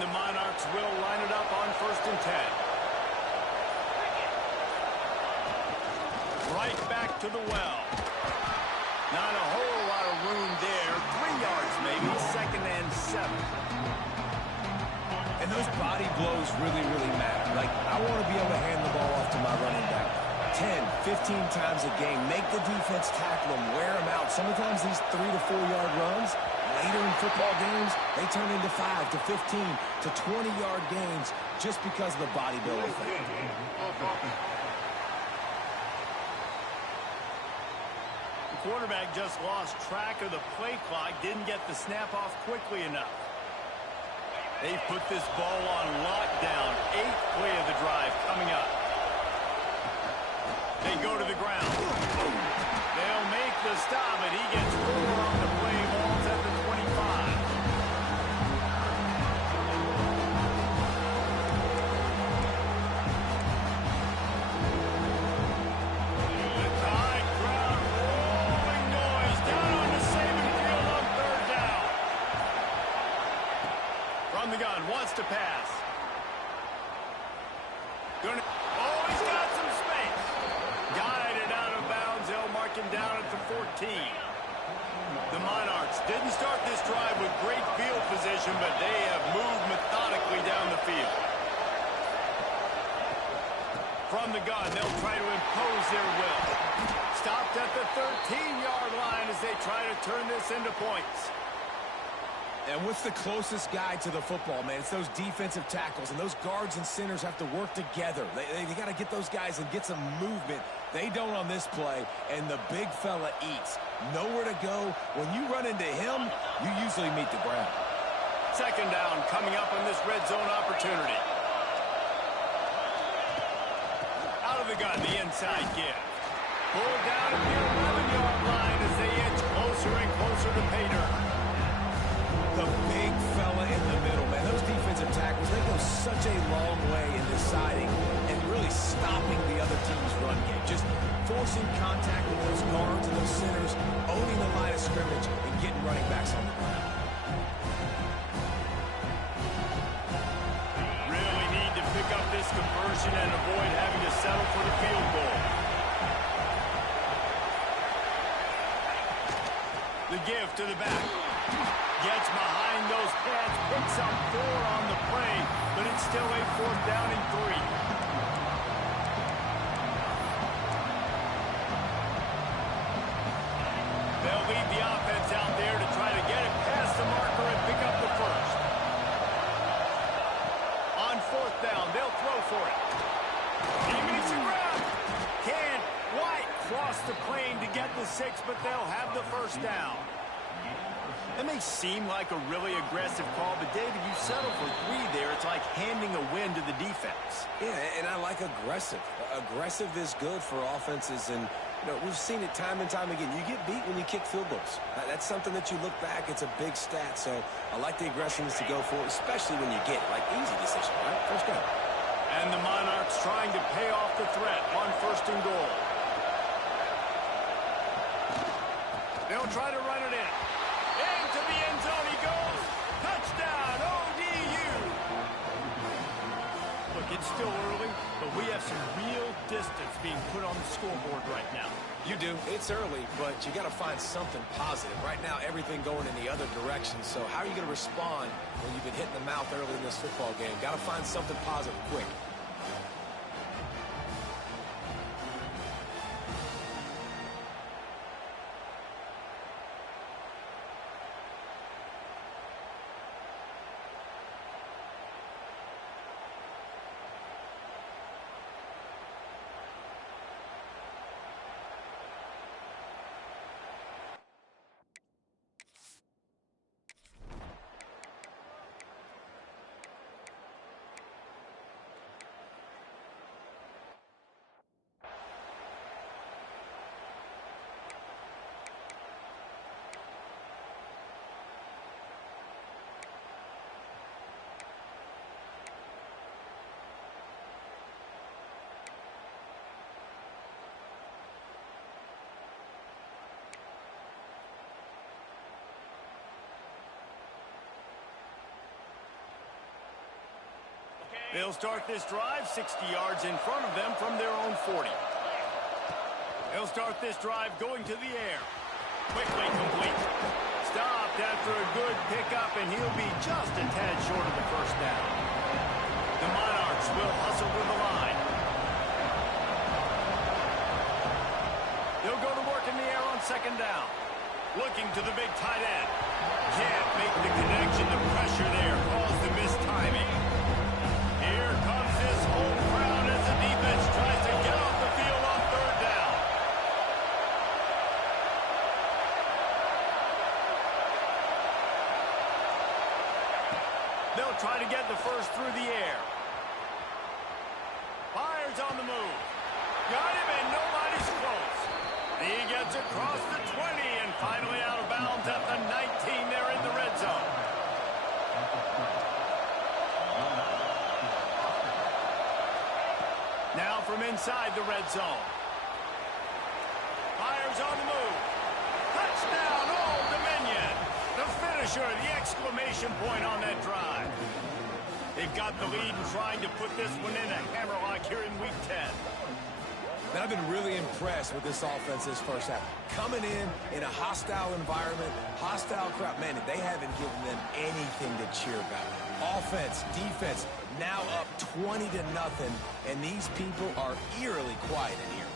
And the Monarchs will line it up on 1st and 10. Right back to the well. Not a whole lot of room there. 3 yards maybe. 2nd and 7. And those body blows really, really matter. Like, I want to be able to hand the ball off to my running back 10, 15 times a game. Make the defense tackle them, wear them out. Sometimes these 3 to 4 yard runs, later in football games, they turn into 5 to 15 to 20-yard games just because of the body blow effect. The quarterback just lost track of the play clock, didn't get the snap off quickly enough. They've put this ball on lockdown. 8th play of the drive coming up. They go to the ground. They'll make the stop, and he gets 4 on the play. Ball's at the 25. The Tide crowd rolling noise down on the Saban field on 3rd down. From the gun, wants to pass. Oh, he's got some space. Guided out of bounds. They'll mark him down at the 14. The Monarchs didn't start this drive with great field position, but they have moved methodically down the field. From the gun, they'll try to impose their will. Stopped at the 13-yard line as they try to turn this into points. And what's the closest guy to the football, man? It's those defensive tackles, and those guards and centers have to work together. They got to get those guys and get some movement. They don't on this play, and the big fella eats. Nowhere to go. When you run into him, you usually meet the ground. 2nd down coming up on this red zone opportunity. Out of the gun, the inside give. Pulled down at the 11-yard line as they inch closer and closer to pay dirt. The big fella in the middle, man. Those defensive tackles, they go such a long way in deciding and really stopping the other team's run game. Just forcing contact with those guards and those centers, owning the line of scrimmage, and getting running backs on the ground. Really need to pick up this conversion and avoid having to settle for the field goal. The give to the back. Gets behind those pads, picks up 4 on the play, but it's still a 4th down and 3. They'll lead the offense out there to try to get it past the marker and pick up the 1st. On 4th down, they'll throw for it. He makes the ground. Can't quite cross the plane to get the 6, but they'll have the 1st down. That may seem like a really aggressive call, but David, you settle for 3 there. It's like handing a win to the defense. Yeah, and I like aggressive. Aggressive is good for offenses, and we've seen it time and time again. You get beat when you kick field goals. That's something that you look back, it's a big stat, so I like the aggressiveness to go for it, especially when you get it. Like, easy decision, right? 1st down. And the Monarchs trying to pay off the threat on 1st and goal. They'll try to run it in. Into the end zone he goes. Touchdown, ODU. Look, it's still early, but we have some real distance being put on the scoreboard right now. You do. It's early, but you got to find something positive. Right now, everything going in the other direction. So how are you going to respond when you've been hit in the mouth early in this football game? Got to find something positive quick. They'll start this drive 60 yards in front of them from their own 40. They'll start this drive going to the air. Quickly complete. Stopped after a good pickup, and he'll be just a tad short of the first down. The Monarchs will hustle to the line. They'll go to work in the air on second down. Looking to the big tight end. Can't make the connection. The pressure there caused the missed timing. Here comes this home crowd as the defense tries to get off the field on third down. They'll try to get the first through the air. Fires on the move. Got him, and nobody's close. He gets across the 20 and finally out of bounds at the 19 there in the red zone. Now from inside the red zone. Fires on the move. Touchdown, Old Dominion. The finisher, the exclamation point on that drive. They've got the lead and trying to put this one in a hammerlock here in Week 10. Man, I've been really impressed with this offense this first half. Coming in a hostile environment, hostile crowd. Man, they haven't given them anything to cheer about. Offense, defense, now up 20-0, and these people are eerily quiet in here.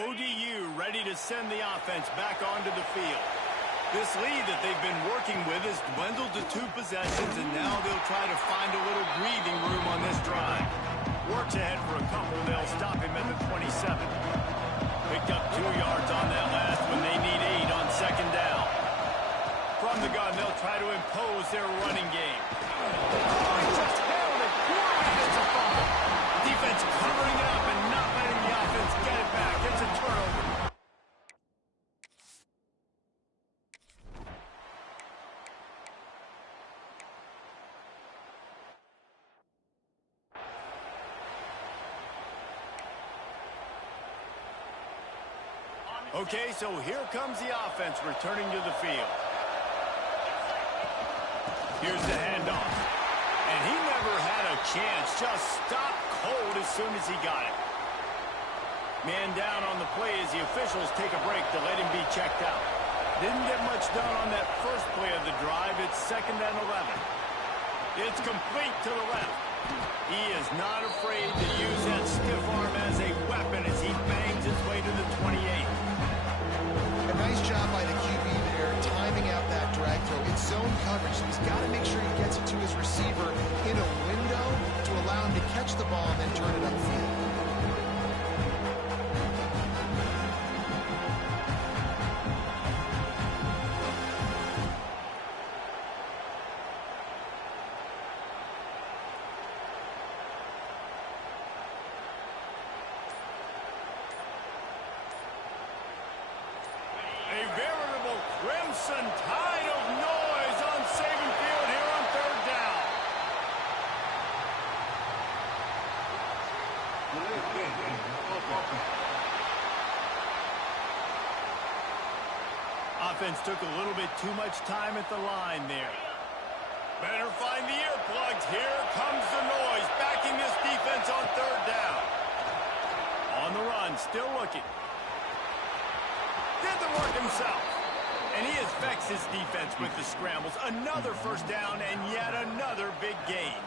ODU ready to send the offense back onto the field. This lead that they've been working with has dwindled to 2 possessions, and now they'll try to find a little breathing room on this drive. Works ahead for a couple. They'll stop him at the 27. Picked up 2 yards on that last one. They need 8 on second down. From the gun, they'll try to impose their running game. Oh, he just held it. Why? It's a fumble. Defense covering it up and not letting the offense get it back. It's a turnover. Okay, so here comes the offense returning to the field. Here's the handoff. And he never had a chance. Just stopped cold as soon as he got it. Man down on the play as the officials take a break to let him be checked out. Didn't get much done on that first play of the drive. It's 2nd and 11. It's complete to the left. He is not afraid to use that stiff arm as a weapon as he bangs his way to the 28. A nice job by the QB there, timing out that drag throw. It's zone coverage, so he's got to make sure he gets it to his receiver in a window to allow him to catch the ball and then turn it upfield. A veritable crimson tide of noise on Saban Field here on 3rd down. offense took a little bit too much time at the line there. Better find the earplugs. Here comes the noise, backing this defense on third down. On the run, still looking. Did the work himself. And he affects his defense with the scrambles. Another first down and yet another big gain.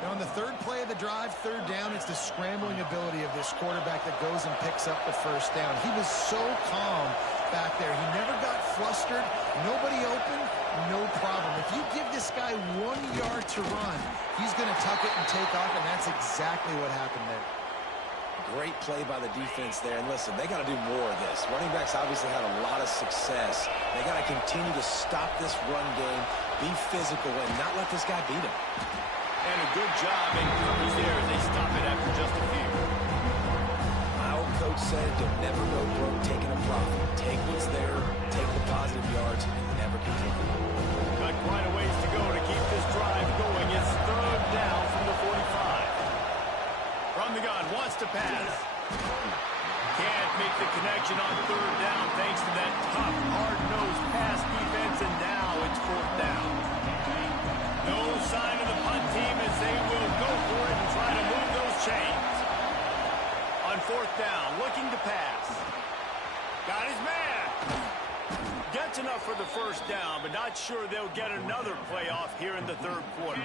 Now on the third play of the drive, third down, it's the scrambling ability of this quarterback that goes and picks up the first down. He was so calm back there. He never got flustered. Nobody open, no problem. If you give this guy 1 yard to run, he's going to tuck it and take off, and that's exactly what happened there. Great play by the defense there. And listen, they got to do more of this. Running backs obviously had a lot of success. They got to continue to stop this run game, be physical, and not let this guy beat him. And a good job in coverage there as they stop it after just a few. My old coach said, you'll never go broke taking a profit. Take what's there, take the positive yards, and never continue. Got quite a ways to go to keep this drive going. It's third down from the 45. From the gun, wants to pass. Can't make the connection on third down thanks to that tough, hard-nosed pass defense, and now it's fourth down. No sign of the punt team as they will go for it and try to move those chains. On fourth down, looking to pass. Got his man. Gets enough for the first down, but not sure they'll get another playoff here in the third quarter.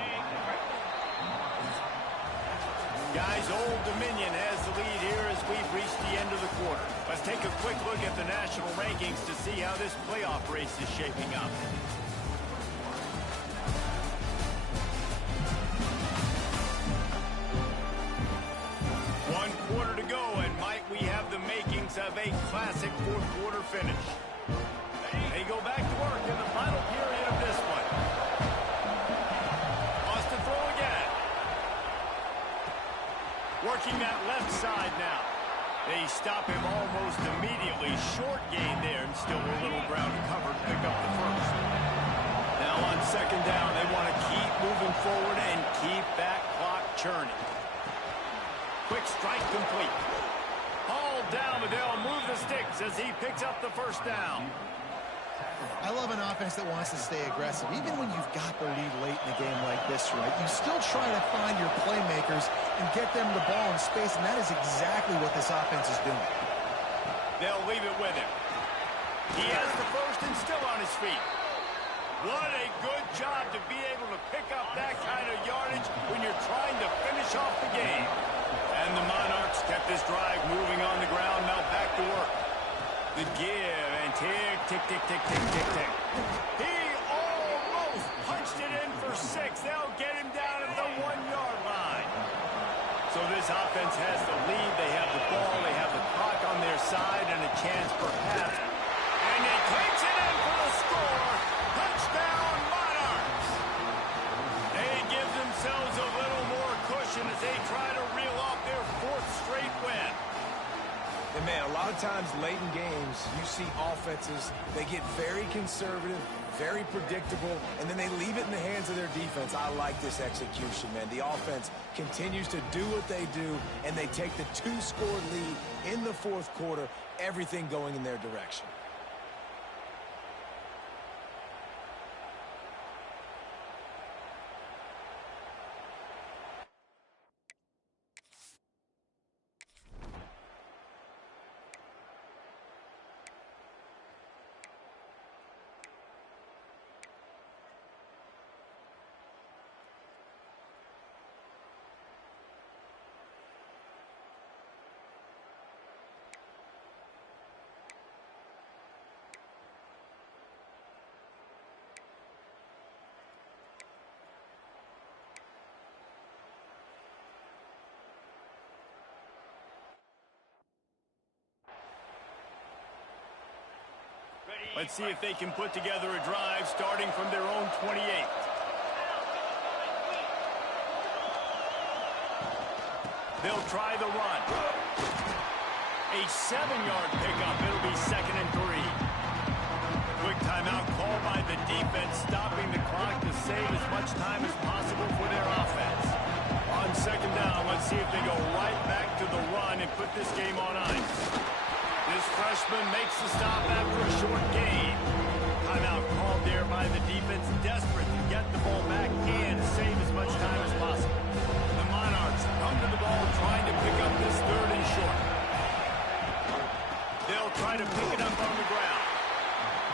Guys, Old Dominion has the lead here as we've reached the end of the quarter. Let's take a quick look at the national rankings to see how this playoff race is shaping up. One quarter to go, and might we have the makings of a classic fourth quarter finish. They go back to work in the final period of this one. Wants to throw again. Working that left side now. They stop him almost immediately. Short gain there, and still a little ground covered. Pick up the first. Now on second down, they want to keep moving forward and keep that clock churning. Quick strike complete. Hauled down, but they'll move the sticks as he picks up the first down. I love an offense that wants to stay aggressive. Even when you've got the lead late in a game like this, right, you still try to find your playmakers and get them the ball in space, and that is exactly what this offense is doing. They'll leave it with him. He has the first and still on his feet. What a good job to be able to pick up that kind of yardage when you're trying to finish off the game. And the Monarchs kept this drive moving on the ground. Now back to work. The give and tick, tick, tick, tick, tick, tick, tick. He almost punched it in for 6. They'll get him down at the 1 yard line. So this offense has the lead. They have the ball. They have the clock on their side and a chance perhaps. And he takes it in for the score. Touchdown, Monarchs. They give themselves a little more cushion as they try to reel off their 4th straight win. And man, a lot of times late in games, you see offenses, they get very conservative, very predictable, and then they leave it in the hands of their defense. I like this execution, man. The offense continues to do what they do, and they take the 2-score lead in the fourth quarter, everything going in their direction. Let's see if they can put together a drive starting from their own 28. They'll try the run. A 7-yard pickup. It'll be 2nd and 3. Quick timeout called by the defense, stopping the clock to save as much time as possible for their offense. On second down, let's see if they go right back to the run and put this game on ice. This freshman makes the stop after a short gain.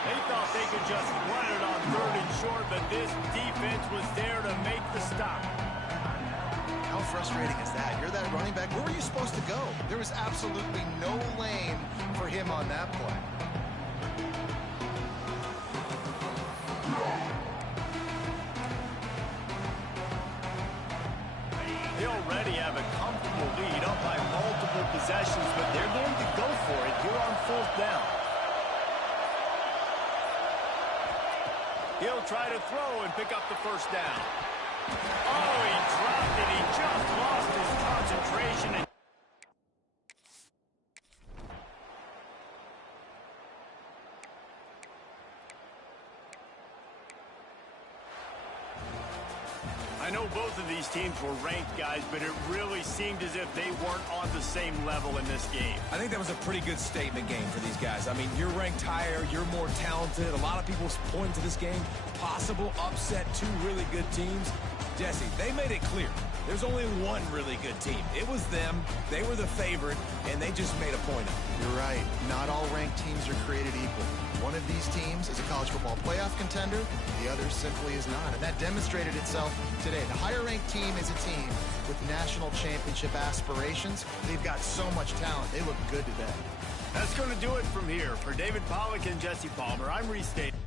They thought they could just run it on 3rd and short, but this defense was there to make the stop. How frustrating is that? You're that running back. Where were you supposed to go? There was absolutely no lane for him on that play. They already have a comfortable lead up by multiple possessions, but they're going to go for it here on 4th down. He'll try to throw and pick up the 1st down. Oh, he dropped it. He just lost his concentration. And I know both of these teams were ranked, guys, but it really seemed as if they weren't on the same level in this game. I think that was a pretty good statement game for these guys. I mean, you're ranked higher, you're more talented. A lot of people point to this game, possible upset, 2 really good teams. Jesse, they made it clear. There's only one really good team. It was them. They were the favorite, and they just made a point of it. You're right. Not all ranked teams are created equal. One of these teams is a college football playoff contender. The other simply is not. And that demonstrated itself today. The higher-ranked team is a team with national championship aspirations. They've got so much talent. They look good today. That's going to do it from here. For David Pollack and Jesse Palmer, I'm Reese Davis.